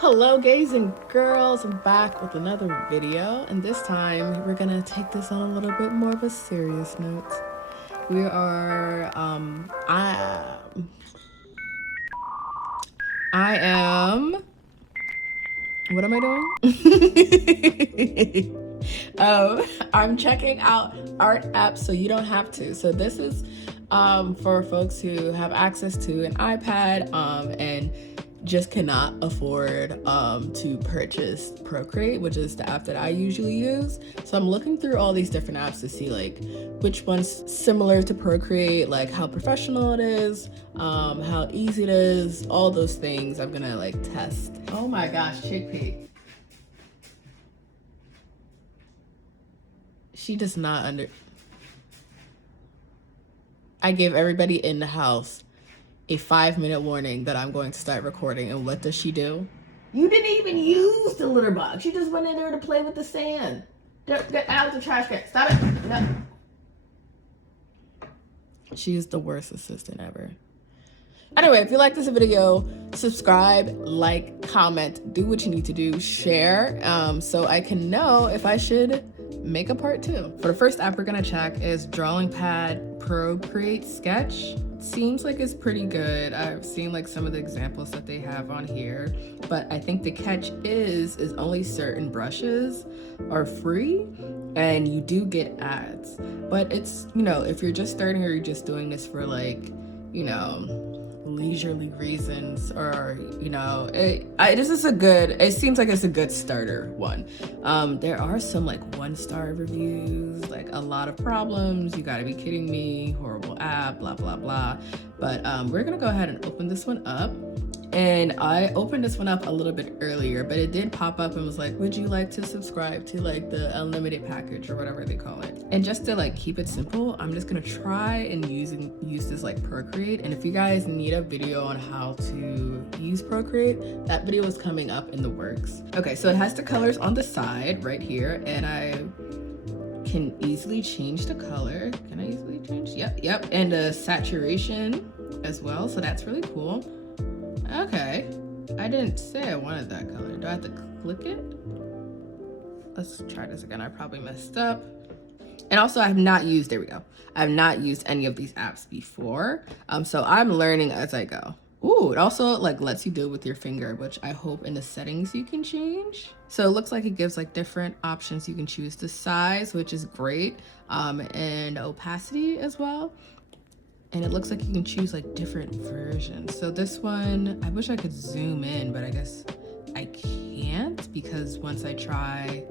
Hello gays and girls, I'm back with another video, and this time we're gonna take this on a little bit more of a serious note. We are I am what am I doing? I'm checking out art apps so you don't have to. So this is for folks who have access to an iPad and just cannot afford to purchase Procreate, which is the app that I usually use. So I'm looking through all these different apps to see like which one's similar to Procreate, like how professional it is, how easy it is, all those things I'm gonna like test. Oh my gosh, chickpea. She does not I gave everybody in the house a 5-minute warning that I'm going to start recording, and what does she do? You didn't even use the litter box. You just went in there to play with the sand. Get out the trash can. Stop it. No. She is the worst assistant ever. Anyway, if you like this video, subscribe, like, comment, do what you need to do, share, so I can know if I should make a part 2. For the first app we're gonna check is Drawing Pad Procreate-Sketch. Seems like it's pretty good. I've seen like some of the examples that they have on here, but I think the catch is only certain brushes are free and you do get ads. But it's, you know, if you're just starting or you're just doing this for like, you know, leisurely reasons, or you know, this is a good, it seems like it's a good starter one. There are some like 1-star reviews, like a lot of problems, you gotta be kidding me, horrible app, blah blah blah. But we're gonna go ahead and open this one up. And I opened this one up a little bit earlier, but it did pop up and was like, would you like to subscribe to like the unlimited package or whatever they call it? And just to like keep it simple, I'm just gonna try and use this like Procreate. And if you guys need a video on how to use Procreate, that video is coming up in the works. Okay, so it has the colors on the side right here, and I can easily change the color. Can I easily change? Yep. And the saturation as well, so that's really cool. Okay, I didn't say I wanted that color. Do I have to click it? Let's try this again. I probably messed up. And also I have not used, there we go. I have not used any of these apps before. So I'm learning as I go. Ooh, it also like lets you do it with your finger, which I hope in the settings you can change. So it looks like it gives like different options. You can choose the size, which is great, and opacity as well. And it looks like you can choose like different versions. So this one, I wish I could zoom in, but I guess I can't, because once I try,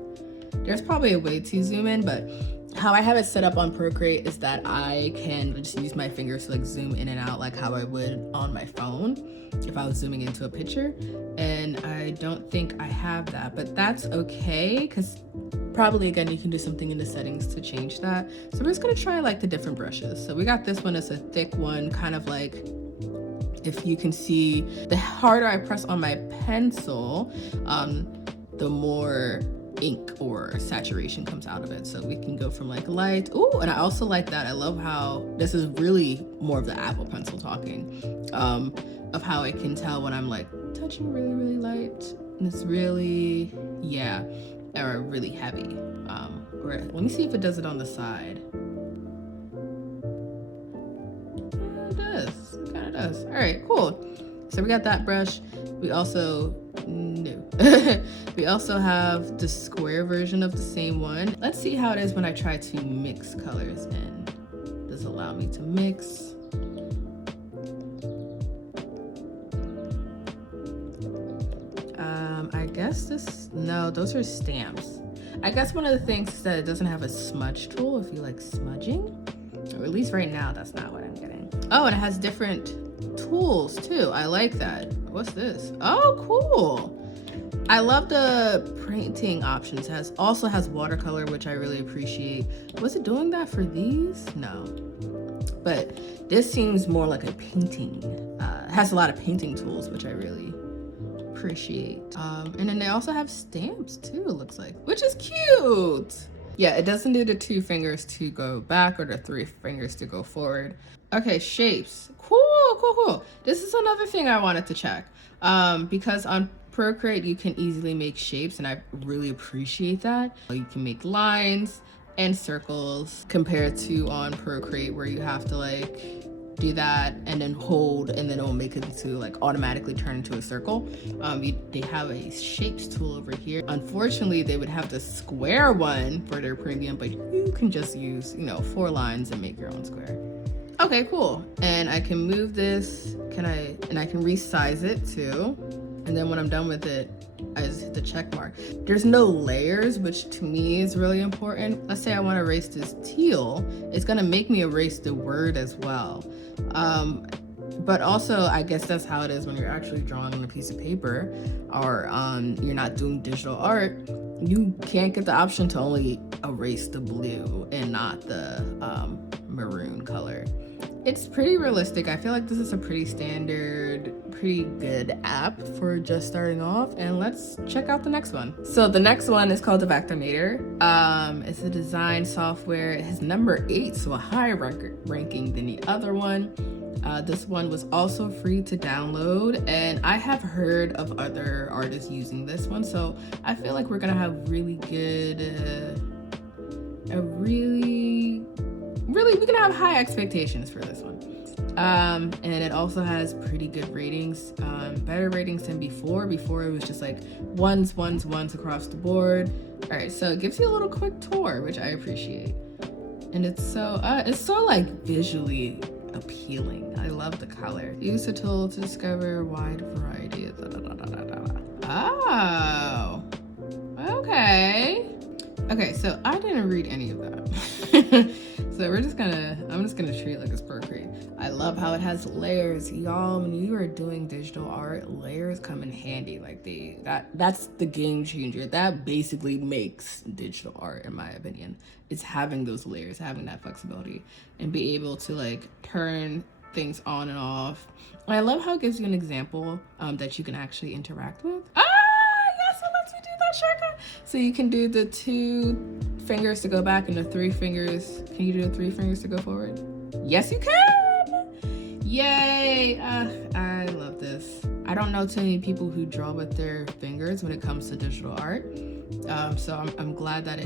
there's probably a way to zoom in, but how I have it set up on Procreate is that I can just use my fingers to like zoom in and out like how I would on my phone if I was zooming into a picture. And I don't think I have that, but that's okay, because probably again you can do something in the settings to change that. So we're just gonna try like the different brushes. So we got this one as a thick one, kind of like, if you can see, the harder I press on my pencil, the more ink or saturation comes out of it. So we can go from like light. Ooh, and I also like that. I love how this is really more of the Apple Pencil talking, of how I can tell when I'm like touching really, really light and it's really, yeah, or really heavy. Or let me see if it does it on the side. Yeah, it does. It kind of does. All right, cool. So we got that brush. We also we also have the square version of the same one. Let's see how it is when I try to mix colors in. Does it allow me to mix? I guess this, no, those are stamps. I guess one of the things is that it doesn't have a smudge tool if you like smudging, or at least right now that's not what I'm getting. Oh, and it has different tools too. I like that. What's this? Oh, cool. I love the printing options. It also has watercolor, which I really appreciate. Was it doing that for these? No. But this seems more like a painting. It has a lot of painting tools, which I really appreciate. And then they also have stamps too, it looks like, which is cute. Yeah, it doesn't do the 2 fingers to go back or the 3 fingers to go forward. Okay, shapes. Cool. This is another thing I wanted to check. Because on Procreate, you can easily make shapes, and I really appreciate that. You can make lines and circles compared to on Procreate where you have to like do that and then hold, and then it'll make it into like automatically turn into a circle. They have a shapes tool over here. Unfortunately, they would have the square one for their premium, but you can just use, you know, 4 lines and make your own square. Okay, cool. And I can move this, and I can resize it too. And then when I'm done with it, I just hit the check mark. There's no layers, which to me is really important. Let's say I want to erase this teal. It's gonna make me erase the word as well. But also, I guess that's how it is when you're actually drawing on a piece of paper, or you're not doing digital art. You can't get the option to only erase the blue and not the maroon color. It's pretty realistic. I feel like this is a pretty standard, pretty good app for just starting off. And let's check out the next one. So the next one is called the Vectornator. It's a design software. It has number 8, so a higher ranking than the other one. This one was also free to download, and I have heard of other artists using this one, so I feel like we're gonna have really good, we can have high expectations for this one. And it also has pretty good ratings, better ratings than before. Before it was just like ones across the board. All right, so it gives you a little quick tour, which I appreciate. And it's so like visually appealing. I love the color. Use the tool to discover a wide variety of Oh, okay. Okay, so I didn't read any of that. So I'm just gonna treat it like it's Procreate. I love how it has layers. Y'all, when you are doing digital art, layers come in handy. Like that's the game changer. That basically makes digital art, in my opinion. It's having those layers, having that flexibility, and be able to like turn things on and off. And I love how it gives you an example that you can actually interact with. So lets me do that shortcut. So you can do the 2 fingers to go back and the 3 fingers. Can you do the 3 fingers to go forward? Yes, you can. Yay. I love this. I don't know too many people who draw with their fingers when it comes to digital art. So I'm glad that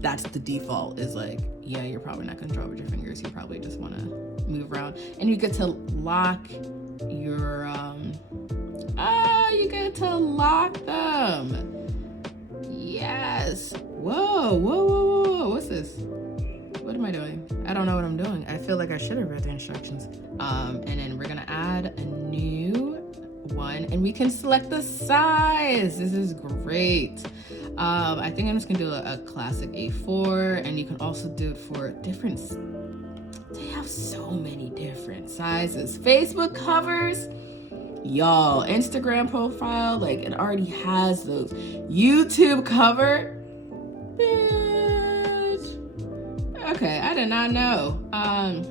that's the default, is like, yeah, you're probably not gonna draw with your fingers. You probably just wanna move around, and you get to lock your you get to lock them. Yes. Whoa. What's this? What am I doing? I don't know what I'm doing. I feel like I should have read the instructions. And then we're gonna add a new one, and we can select the size. This is great. I think I'm just gonna do a classic A4, and you can also do it for different. They have so many different sizes. Facebook covers. Y'all, Instagram profile, like it already has those. YouTube cover, bitch. Okay, I did not know.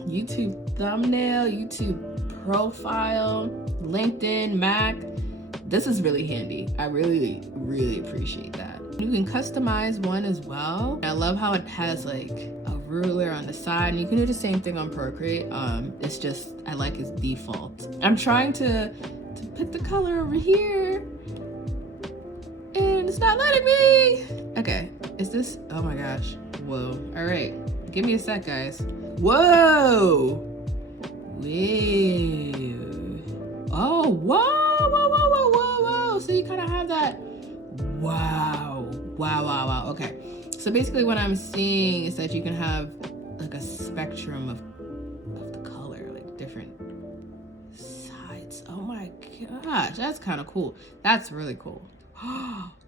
YouTube thumbnail, YouTube profile, LinkedIn, Mac. This is really handy. I really appreciate that. You can customize one as well. I love how it has like a ruler on the side, and you can do the same thing on Procreate. It's just, I like its default. I'm trying to pick the color over here, and it's not letting me. Okay, is this, oh my gosh, whoa. All right, give me a sec, guys. Whoa. Oh, whoa. So you kind of have that, wow. Okay, so basically what I'm seeing is that you can have like a spectrum of the color, like different sides. Oh my gosh, that's kind of cool. That's really cool.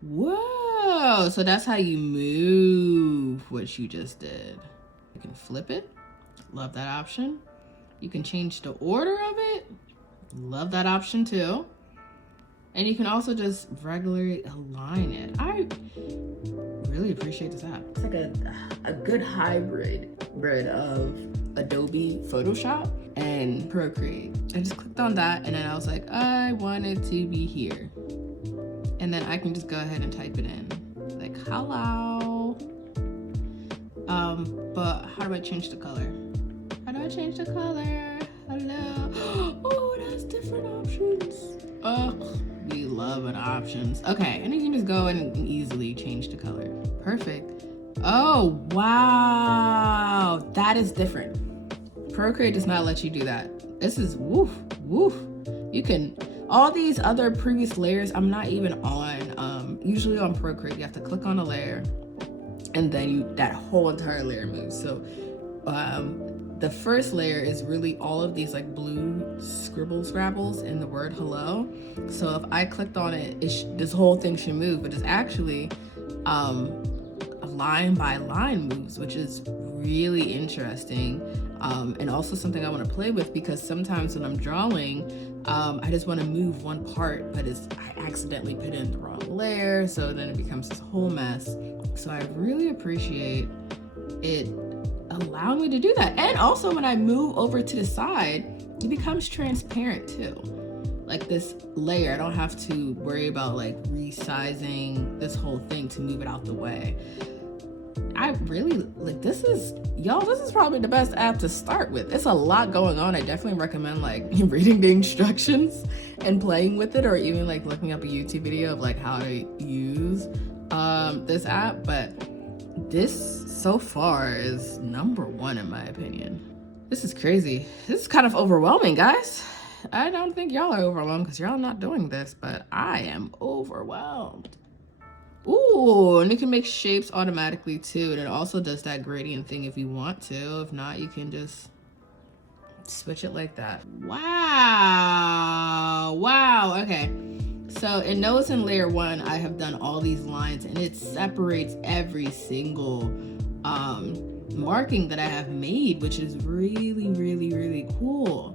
Whoa, so that's how you move what you just did. You can flip it. Love that option. You can change the order of it. Love that option too. And you can also just regularly align it. I really appreciate this app. It's like a good hybrid of Adobe Photoshop and Procreate. I just clicked on that, and then I was like, I want it to be here. And then I can just go ahead and type it in. Like, hello. But how do I change the color? Hello. Oh, it has different options. Oh, we love an options. Okay, and you can just go and easily change the color. Perfect. Oh, wow. That is different. Procreate does not let you do that. This is woof, woof. You can, all these other previous layers, I'm not even on. Usually on Procreate, you have to click on a layer and then that whole entire layer moves. So the first layer is really all of these like blue scrabbles in the word hello. So if I clicked on it, this whole thing should move, but it's actually line by line moves, which is really interesting, and also something I want to play with, because sometimes when I'm drawing, I just want to move one part, but I accidentally put in the wrong layer, so then it becomes this whole mess. So I really appreciate it allowing me to do that. And also when I move over to the side, it becomes transparent too. Like this layer, I don't have to worry about like resizing this whole thing to move it out the way. I really like this is probably the best app to start with. It's a lot going on. I definitely recommend like reading the instructions and playing with it, or even like looking up a YouTube video of like how to use this app. But this so far is #1 in my opinion. This is crazy. This is kind of overwhelming, guys. I don't think y'all are overwhelmed because y'all not doing this, but I am overwhelmed. Ooh, and you can make shapes automatically too, and it also does that gradient thing if you want to. If not, you can just switch it like that. Wow, okay. So in Nose and Layer 1, I have done all these lines, and it separates every single marking that I have made, which is really, really, really cool.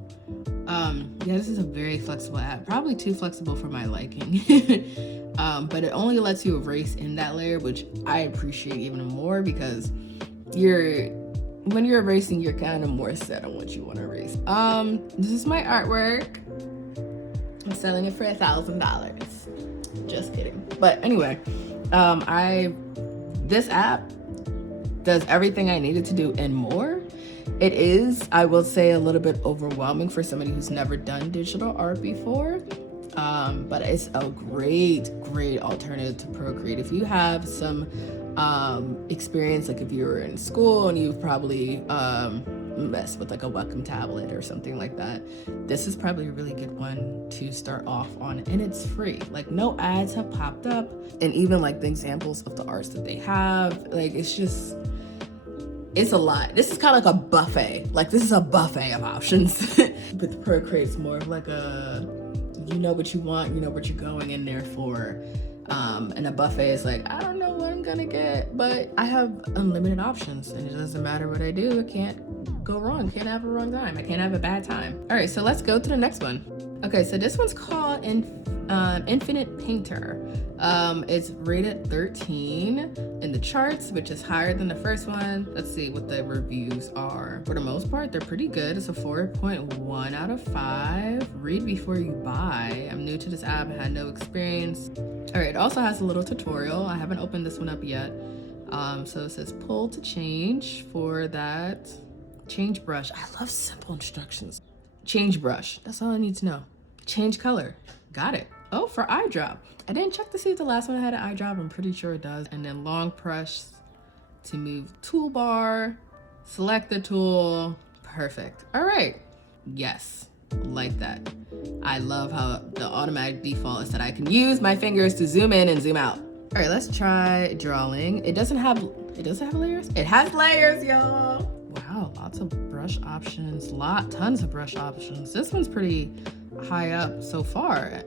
Yeah, this is a very flexible app, probably too flexible for my liking. But it only lets you erase in that layer, which I appreciate even more, because when you're erasing, you're kind of more set on what you want to erase. This is my artwork. I'm selling it for $1,000. Just kidding. But anyway, this app does everything I needed to do and more. It is, I will say, a little bit overwhelming for somebody who's never done digital art before. But it's a great alternative to Procreate. If you have some experience, like if you were in school and you've probably messed with like a Wacom tablet or something like that, this is probably a really good one to start off on, and it's free. Like no ads have popped up, and even like the examples of the arts that they have, like it's a lot. This is kind of like a buffet. Like this is a buffet of options. But Procreate's more of like you know what you want, you know what you're going in there for. And a buffet is like, I don't know what I'm gonna get, but I have unlimited options, and it doesn't matter what I do. I can't go wrong. Can't have a wrong time. I can't have a bad time. All right, so let's go to the next one. Okay, so this one's called Infinte Painter. It's rated 13 in the charts, which is higher than the first one. Let's see what the reviews are. For the most part, they're pretty good. It's a 4.1 out of 5. Read before you buy. I'm new to this app, I had no experience. All right, it also has a little tutorial. I haven't opened this one up yet. So it says pull to change. For that, change brush. I love simple instructions. Change brush, that's all I need to know. Change color, got it. Oh, for eye drop. I didn't check to see if the last one had an eye drop. I'm pretty sure it does. And then long press to move toolbar, select the tool, perfect. All right, yes, like that. I love how the automatic default is that I can use my fingers to zoom in and zoom out. All right, let's try drawing. It does have layers? It has layers, y'all. Wow, lots of brush options, tons of brush options. This one's pretty high up so far.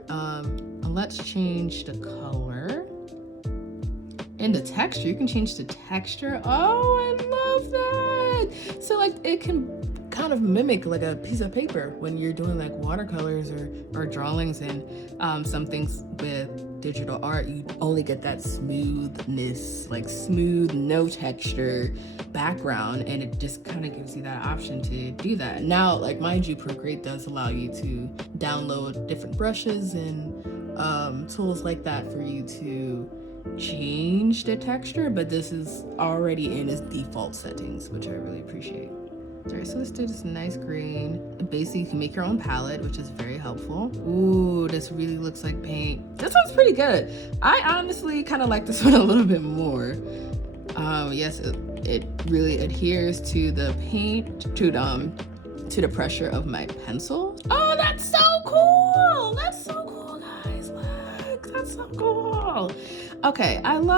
Let's change the color. In the texture, you can change the texture. Oh, I love that. So like it can kind of mimic like a piece of paper when you're doing like watercolors or drawings, and some things with digital art, you only get that smoothness, like smooth, no texture background, and it just kind of gives you that option to do that. Now, like mind you, Procreate does allow you to download different brushes and tools like that for you to change the texture, but this is already in its default settings, which I really appreciate. All right, so let's do this nice green. Basically, you can make your own palette, which is very helpful. Ooh, this really looks like paint. This one's pretty good. I honestly kind of like this one a little bit more. Yes, it really adheres to the paint, to the pressure of my pencil. Oh, that's so cool! That's so cool, guys. Look, that's so cool. Okay, I'm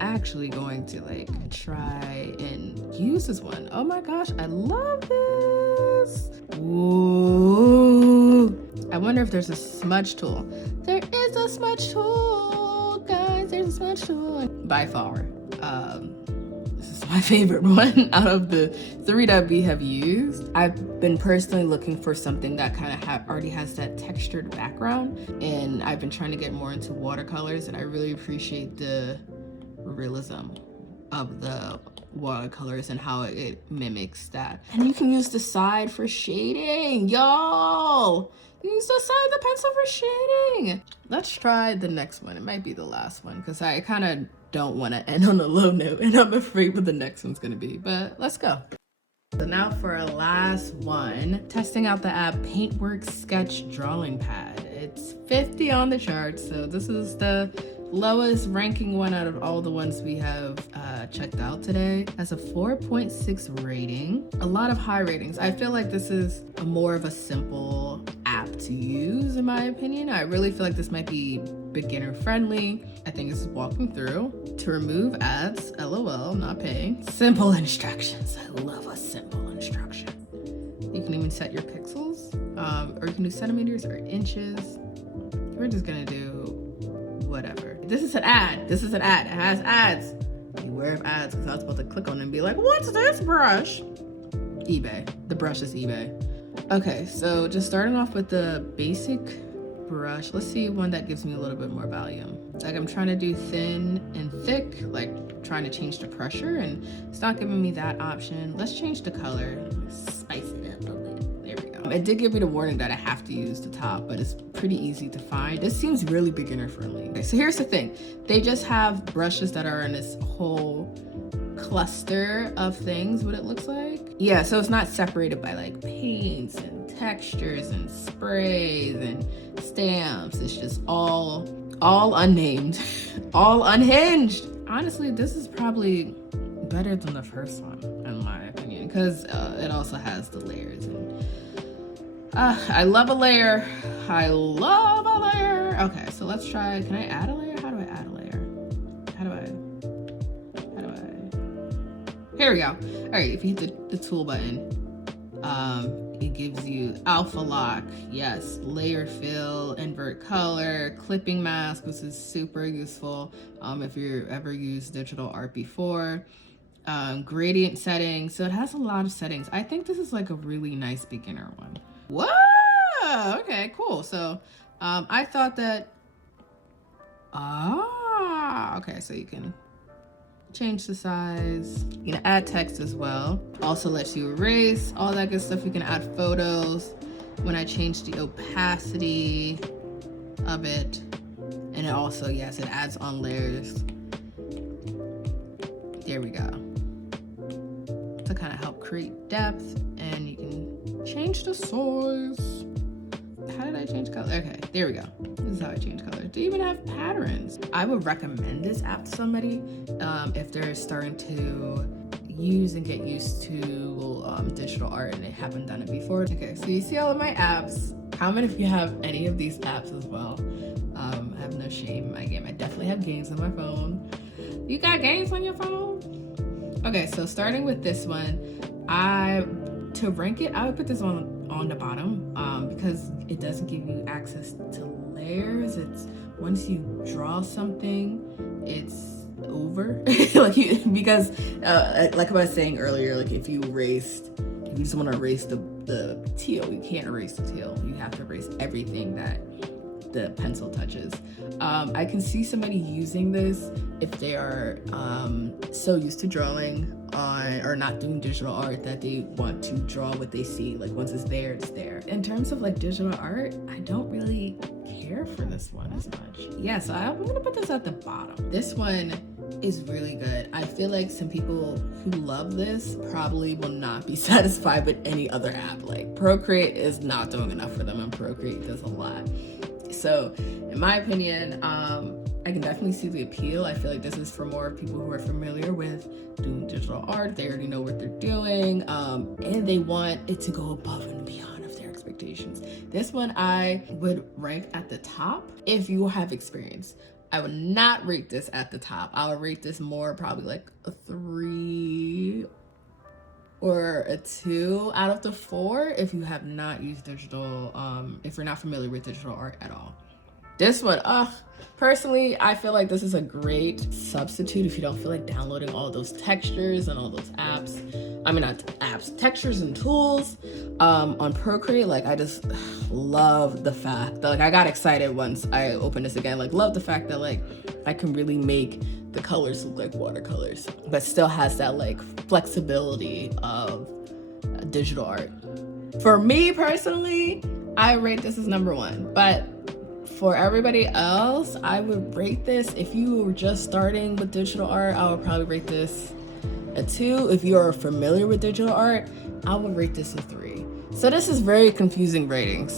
actually going to like try and use this one. Oh my gosh, I love this. Ooh. I wonder if there's a smudge tool. There is a smudge tool, guys. There's a smudge tool. By far, this is my favorite one out of the 3 that we have used. I've been personally looking for something that kind of already has that textured background, and I've been trying to get more into watercolors, and I really appreciate the realism of the watercolors and how it mimics that. And you can use the side for shading, y'all. Use the side of the pencil for shading. Let's try the next one. It might be the last one because I kind of don't want to end on a low note, and I'm afraid what the next one's gonna be, but let's go. So now for our last one, testing out the app Paintwork-Sketch Drawing Pad. It's 50 on the chart, so this is the lowest ranking one out of all the ones we have checked out today. Has a 4.6 rating. A lot of high ratings. I feel like this is more of a simple app to use, in my opinion. I really feel like this might be beginner friendly. I think this is walking through. To remove ads, LOL, not paying. Simple instructions. I love a simple instruction. You can even set your pixels, or you can do centimeters or inches. We're just gonna do whatever. This is an ad. This is an ad. It has ads. Beware of ads, because I was about to click on it and be like, what's this brush? eBay. The brush is eBay. Okay, so just starting off with the basic brush. Let's see one that gives me a little bit more volume. Like I'm trying to do thin and thick, like trying to change the pressure, and it's not giving me that option. Let's change the color. Spice it up a bit. There we go. It did give me the warning that I have to use the top, but it's pretty easy to find. This seems really beginner friendly. Okay, so here's the thing. They just have brushes that are in this whole cluster of things, what it looks like. Yeah, so it's not separated by like paints and textures and sprays and stamps. It's just all unnamed, all unhinged. Honestly, this is probably better than the first one, in my opinion, because it also has the layers. And I love a layer. I love a layer. Okay, so let's try. Can I add a layer? How do I add a layer? How do I? Here we go. All right, if you hit the tool button, it gives you alpha lock, yes, layer fill, invert color, clipping mask, which is super useful if you've ever used digital art before. Gradient settings, so it has a lot of settings. I think this is like a really nice beginner one. Whoa, okay, cool. So I thought that, okay, so you can change the size. You can add text as well. Also lets you erase, all that good stuff. You can add photos. When I change the opacity of it, and it also, yes, it adds on layers. There we go. To kind of help create depth, and you can change the size. How did I change color? Okay, there we go. This is how I change color. They even have patterns. I would recommend this app to somebody if they're starting to use and get used to digital art and they haven't done it before. Okay, so you see all of my apps. Comment if you have any of these apps as well. I have no shame in my game. I definitely have games on my phone. You got games on your phone? Okay, so starting with this one, to rank it, I would put this on the bottom because it doesn't give you access to layers. It's once you draw something, it's over. Because like I was saying earlier, like if you just want to erase the teal, you can't erase the teal. You have to erase everything that the pencil touches. I can see somebody using this if they are so used to drawing or not doing digital art that they want to draw what they see. Like once it's there, it's there. In terms of like digital art, I don't really care for this one as much. Yeah, so I'm gonna put this at the bottom. This one is really good. I feel like some people who love this probably will not be satisfied with any other app. Like Procreate is not doing enough for them, and Procreate does a lot. So in my opinion, I can definitely see the appeal. I feel like this is for more people who are familiar with doing digital art. They already know what they're doing, and they want it to go above and beyond of their expectations. This one I would rank at the top if you have experience. I would not rate this at the top. I would rate this more probably like a 3 or a 2 out of the 4 if you have not used digital, if you're not familiar with digital art at all. This one, personally, I feel like this is a great substitute if you don't feel like downloading all those textures and all those apps. I mean, not apps, textures and tools on Procreate. Like, I just love the fact that, like, I got excited once I opened this again. Like, love the fact that, like, I can really make the colors look like watercolors, but still has that, like, flexibility of digital art. For me, personally, I rate this as number 1, but for everybody else, I would rate this, if you were just starting with digital art, I would probably rate this a 2. If you are familiar with digital art, I would rate this a 3. So this is very confusing ratings.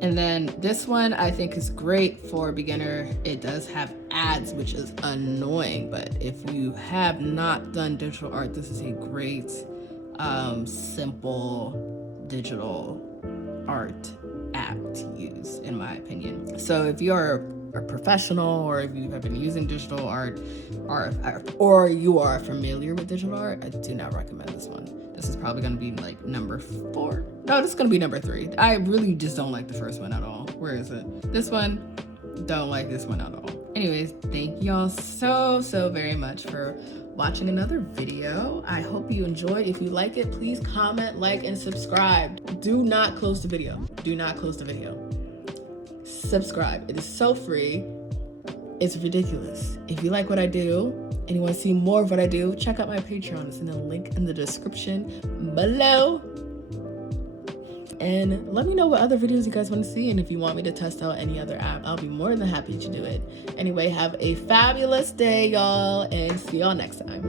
And then this one I think is great for a beginner. It does have ads, which is annoying, but if you have not done digital art, this is a great, simple digital art app to use, in my opinion. So if you're a professional, or if you have been using digital art, or you are familiar with digital art, I do not recommend this one. This is probably going to be like number 4. No, this is going to be number 3. I really just don't like the first one at all. Where is it? This one, don't like this one at all. Anyways, thank y'all so very much for watching another video. I hope you enjoyed. If you like it, please comment, like, and subscribe. Do not close the video. Do not close the video. Subscribe. It is so free. It's ridiculous. If you like what I do and you want to see more of what I do, check out my Patreon. It's in the link in the description below. And let me know what other videos you guys want to see, and if you want me to test out any other app, I'll be more than happy to do it. Anyway, have a fabulous day, y'all, and see y'all next time.